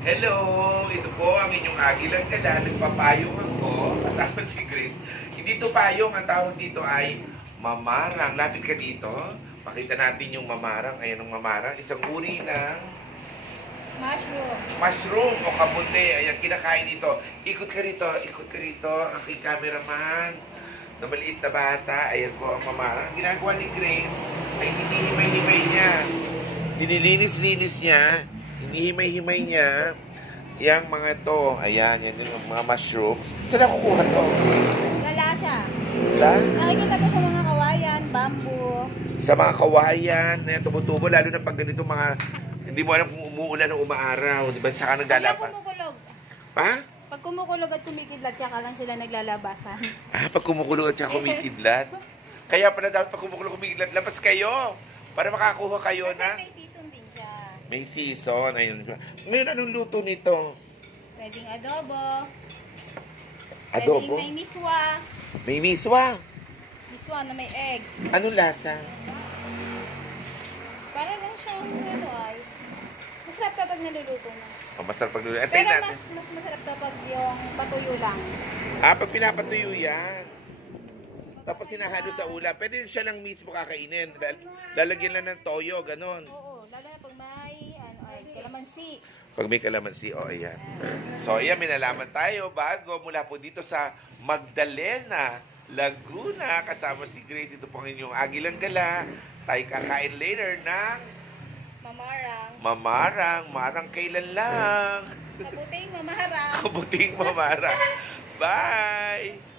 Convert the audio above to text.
Hello! Ito po ang inyong agilang gala. Nagpapayong ako. Kasama si Grace. Hindi to payong. Ang tawag dito ay mamarang. Lapit ka dito. Pakita natin yung mamarang. Ayan ang mamarang. Isang uri ng mushroom o kamote. Ayan, kinakain dito. Ikot ka rito. Ikot ka rito. Ang aking cameraman na maliit na bata. Ayan po ang mamarang. Ang ginagawa ni Grace ay hinihimay-himay niya. Dinilinis-linis niya. Hinihimay-himay niya yung mga to. Ayan, yan yung mga mushrooms. Saan nakukuha to? Lala siya. Saan? Nakikita ko sa mga kawayan, bamboo. Sa mga kawayan na tumutubo, lalo na pag ganito mga, hindi mo alam kung umuulan o umaaraw. Di ba? Saka Pag naglalaban. kumukulog. Ha? Pag kumukulog at kumikidlat, tsaka lang sila naglalabasan. Ah, pag kumukulog at saka kumikidlat. Kaya pala dapat pag kumukulog kumikidlat, labas kayo. Para makakuha kayo Kasi na. may season din siya. May season. Ayun. Ngayon, anong luto nito? Pwedeng adobo. Adobo? Pwedeng may miswa. May miswa. Miswa na may egg. Anong lasa? Para lang siyang ano ay. Masarap kapag naluluto na. Oh, masarap pag luto. Pero Antayin natin. mas masarap kapag yung patuyo lang. Ah, pag pinapatuyo yan. Tapos sinahalo sa ulam. Pwede siya lang mismo kakainin. Lalagyan lang ng toyo, ganun. Oo, lalo na pag may ano ay kalamansi. Pag may kalamansi, oh, ayan. So, ayan, minalaman tayo bago mula po dito sa Magdalena, Laguna. Kasama si Grace. Ito po ang inyong agilang gala. Tayo kakain later ng Mamarang. mamarang. Marang kailan lang. Kabuting mamarang. Kabuting mamarang. Bye!